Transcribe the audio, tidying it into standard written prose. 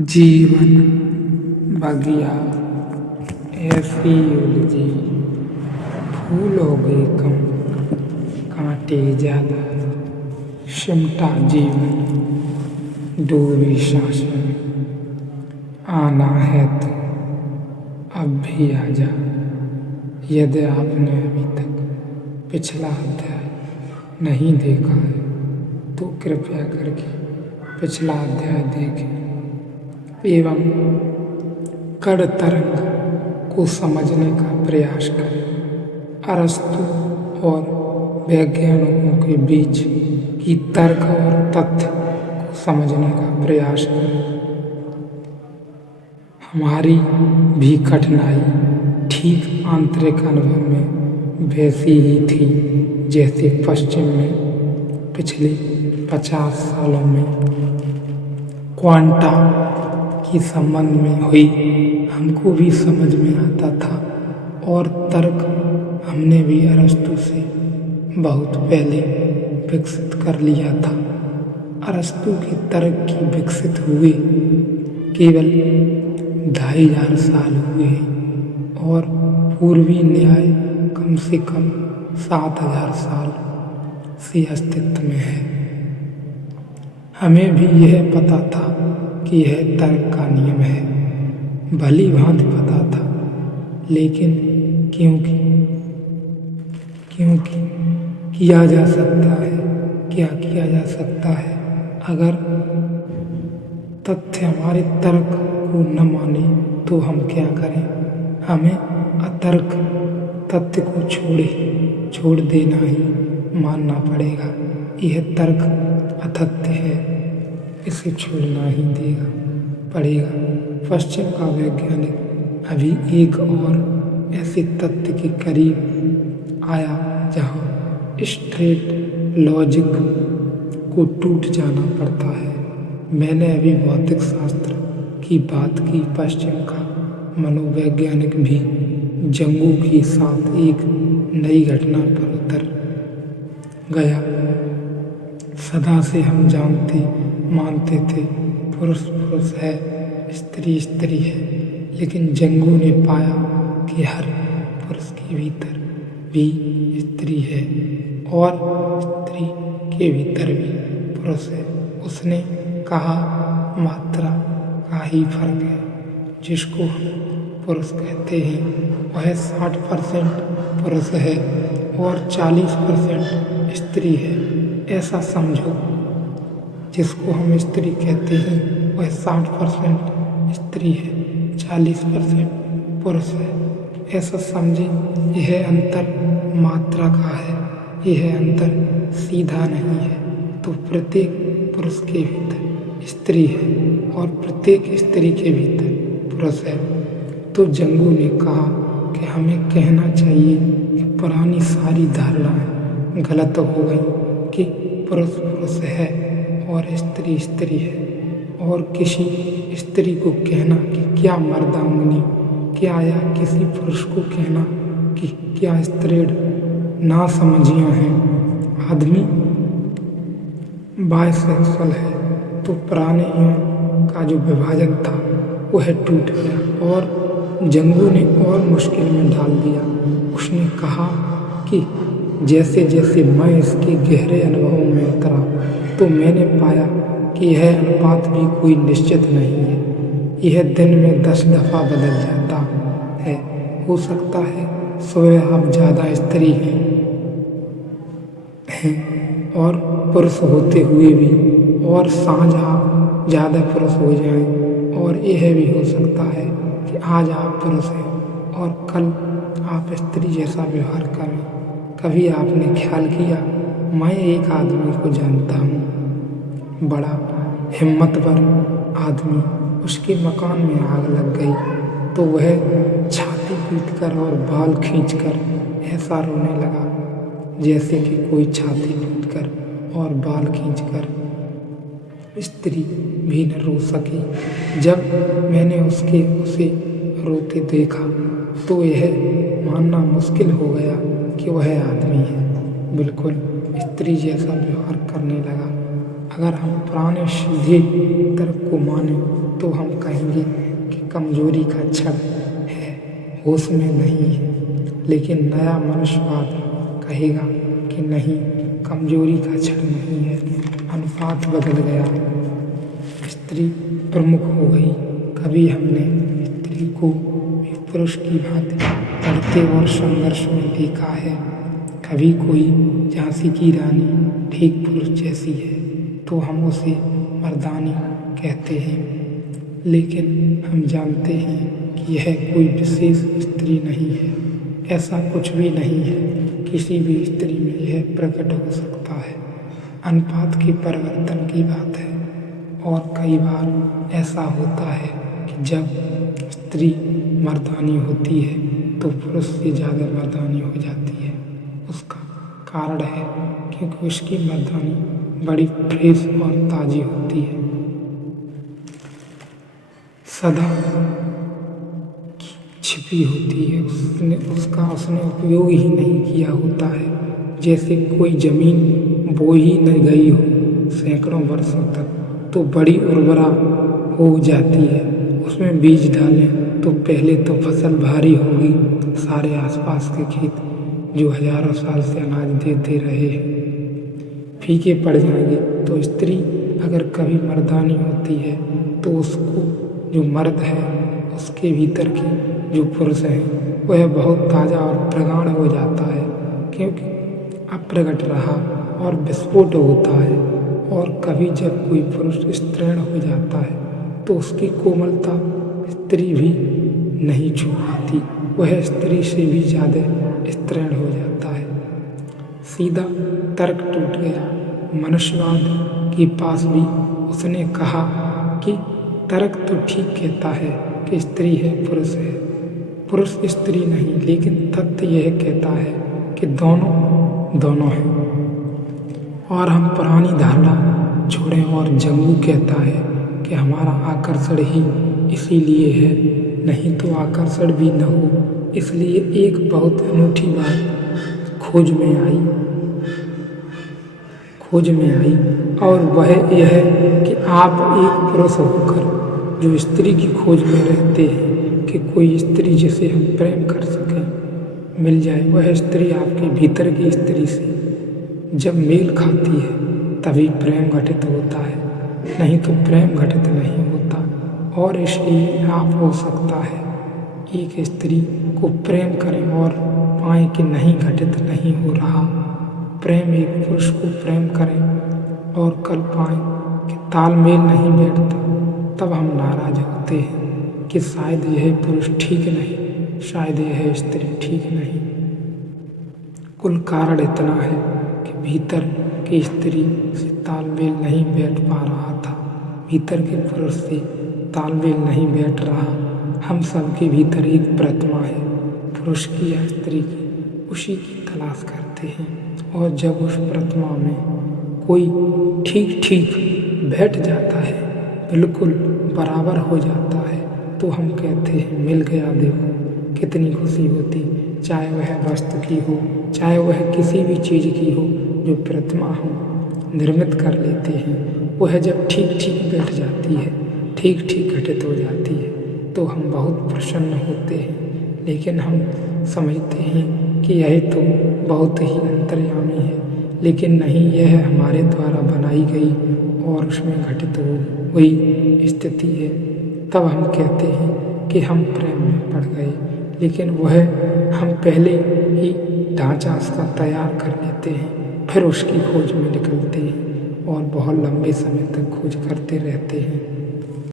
जीवन बगिया ऐसी उलझी, फूलोगे कम कांटे ज्यादा, सिमटा जीवन डूबी सांसों में। आना है तो अब भी आजा, यदि आपने अभी तक पिछला अध्याय नहीं देखा है तो कृपया करके पिछला अध्याय देखें एवं कड़ तरंग को समझने का प्रयास करें। अरस्तु और वैज्ञानिकों के बीच की तर्क और तथ्य को समझने का प्रयास करें। हमारी भी कठिनाई ठीक आंतरिक अनुभव में वैसी ही थी जैसे पश्चिम में पिछले 50 सालों में क्वांटा के संबंध में हुई। हमको भी समझ में आता था और तर्क हमने भी अरस्तु से बहुत पहले विकसित कर लिया था। अरस्तु के तर्क की विकसित हुए केवल 2500 साल हुए हैं और पूर्वी न्याय कम से कम 7000 साल से अस्तित्व में है। हमें भी यह पता था कि यह तर्क का नियम है, भली भांति पता था, लेकिन क्योंकि किया जा सकता है, क्या किया जा सकता है अगर तथ्य हमारे तर्क को न माने तो हम क्या करें? हमें अतर्क तथ्य को छोड़ देना ही मानना पड़ेगा। यह तर्क अतथ्य है, इसे छोड़ना ही पड़ेगा। पश्चिम का वैज्ञानिक अभी एक और ऐसे तथ्य के करीब आया जहाँ स्ट्रेट लॉजिक को टूट जाना पड़ता है। मैंने अभी भौतिक शास्त्र की बात की, पश्चिम का मनोवैज्ञानिक भी जंगों के साथ एक नई घटना पर उतर गया। सदा से हम मानते थे पुरुष पुरुष है, स्त्री स्त्री है, लेकिन जंगों ने पाया कि हर पुरुष के भीतर भी स्त्री है और स्त्री के भीतर भी पुरुष है। उसने कहा मात्रा का ही फर्क है। जिसको हम पुरुष कहते हैं वह 60% पुरुष है और 40% स्त्री है, ऐसा समझो। जिसको हम स्त्री कहते हैं वह 60% स्त्री है, 40% पुरुष है, ऐसा समझे। यह अंतर मात्रा का है, यह अंतर सीधा नहीं है। तो प्रत्येक पुरुष के भीतर स्त्री है और प्रत्येक स्त्री के भीतर पुरुष है। तो जंगों ने कहा कि हमें कहना चाहिए कि पुरानी सारी धारणाएं गलत हो गई कि पुरुष पुरुष है और स्त्री स्त्री है, और किसी स्त्री को कहना कि क्या मर्दांगनी, क्या या किसी पुरुष को कहना कि क्या स्त्रीण ना समझियाँ हैं, आदमी बायसेक्सुअल है। तो पुराने यौन का जो विभाजन था वह टूट गया और जंगों ने और मुश्किल में डाल दिया। उसने कहा कि जैसे जैसे मैं इसके गहरे अनुभवों में उतरा तो मैंने पाया कि यह अनुपात भी कोई निश्चित नहीं है। यह दिन में 10 दफ़ा बदल जाता है। हो सकता है सुबह आप ज़्यादा स्त्री हैं और पुरुष होते हुए भी, और सांझ आप ज़्यादा पुरुष हो जाएं, और यह भी हो सकता है कि आज आप पुरुष हैं और कल आप स्त्री जैसा व्यवहार करें। कभी आपने ख्याल किया, मैं एक आदमी को जानता हूँ, बड़ा हिम्मतवर आदमी, उसके मकान में आग लग गई तो वह छाती पीटकर और बाल खींचकर ऐसा रोने लगा जैसे कि कोई छाती पीटकर और बाल खींचकर स्त्री भी न रो सकी। जब मैंने उसे रोते देखा तो यह मानना मुश्किल हो गया कि वह आदमी है, बिल्कुल स्त्री जैसा व्यवहार करने लगा। अगर हम पुराने सीधे तर्क को माने तो हम कहेंगे कि कमजोरी का क्षण है, होश में नहीं है। लेकिन नया मनुष्यवाद कहेगा कि नहीं, कमजोरी का क्षण नहीं है, अनुपात बदल गया, स्त्री प्रमुख हो गई। कभी हमने स्त्री को भी पुरुष की भांति लड़ते और संघर्ष में देखा है। कभी कोई झांसी की रानी ठीक पुरुष जैसी है तो हम उसे मर्दानी कहते हैं, लेकिन हम जानते हैं कि यह कोई विशेष स्त्री नहीं है। ऐसा कुछ भी नहीं है, किसी भी स्त्री में यह प्रकट हो सकता है। अनुपात के परिवर्तन की बात है। और कई बार ऐसा होता है कि जब स्त्री मर्दानी होती है तो पुरुष से ज़्यादा मर्दानी हो जाती है। उसका कारण है क्योंकि उसकी मर्दानी बड़ी फ्रेश और ताज़ी होती है, सदा छिपी होती है, उसने उपयोग ही नहीं किया होता है। जैसे कोई जमीन बो ही न गई हो सैकड़ों वर्षों तक तो बड़ी उर्वरा हो जाती है। उसमें बीज डालें तो पहले तो फसल भारी होगी, सारे आसपास के खेत जो हजारों साल से अनाज देते रहे हैं फीके पड़ जाएंगे। तो स्त्री अगर कभी मर्दानी होती है तो उसको जो मर्द है उसके भीतर की जो पुरुष है वह बहुत ताज़ा और प्रगाढ़ हो जाता है, क्योंकि अप्रगट रहा और विस्फोट होता है। और कभी जब कोई पुरुष स्त्रीण हो जाता है तो उसकी कोमलता स्त्री भी नहीं छू पाती, वह स्त्री से भी ज़्यादा स्त्रीण हो जाता है। सीधा तर्क टूट गया। मनुष्यवाद के पास भी उसने कहा कि तर्क तो ठीक कहता है कि स्त्री है पुरुष है, पुरुष स्त्री नहीं, लेकिन तथ्य यह कहता है कि दोनों हैं। और हम पुरानी धारणा छोड़ें और जंगू कहता है कि हमारा आकर्षण ही इसीलिए है, नहीं तो आकर्षण भी न हो। इसलिए एक बहुत अनूठी बात खोज में आई और वह यह कि आप एक पुरुष होकर जो स्त्री की खोज में रहते हैं कि कोई स्त्री जिसे हम प्रेम कर सकें मिल जाए। वह स्त्री आपके भीतर की स्त्री से जब मेल खाती है तभी प्रेम घटित होता है, नहीं तो प्रेम घटित नहीं होता। और इसलिए आप हो सकता है एक स्त्री को प्रेम करें और पाएं कि नहीं, घटित नहीं हो रहा प्रेम। एक पुरुष को प्रेम करें और कल पाएं कि तालमेल नहीं बैठता, तब हम नाराज होते हैं कि शायद यह पुरुष ठीक नहीं, शायद यह स्त्री ठीक नहीं। कुल कारण इतना है कि भीतर की स्त्री से तालमेल नहीं बैठ पा रहा था, भीतर के पुरुष से तालमेल नहीं बैठ रहा। हम सबके भीतर एक प्रतिमा है, पुरुष की या स्त्री की, उसी की तलाश करते हैं। और जब उस प्रतिमा में कोई ठीक बैठ जाता है, बिल्कुल बराबर हो जाता है, तो हम कहते हैं मिल गया। देखो कितनी खुशी होती, चाहे वह वस्तु की हो, चाहे वह किसी भी चीज़ की हो। जो प्रतिमा हम निर्मित कर लेते हैं वह जब ठीक बैठ जाती है, ठीक घटित हो जाती है, तो हम बहुत प्रसन्न होते हैं। लेकिन हम समझते हैं कि यह तो बहुत ही अंतर्यामी है, लेकिन नहीं, यह हमारे द्वारा बनाई गई और उसमें घटित हुई स्थिति है। तब हम कहते हैं कि हम प्रेम में पड़ गए, लेकिन वह हम पहले ही ढांचा उसका तैयार कर लेते हैं, फिर उसकी खोज में निकलते हैं और बहुत लंबे समय तक खोज करते रहते हैं।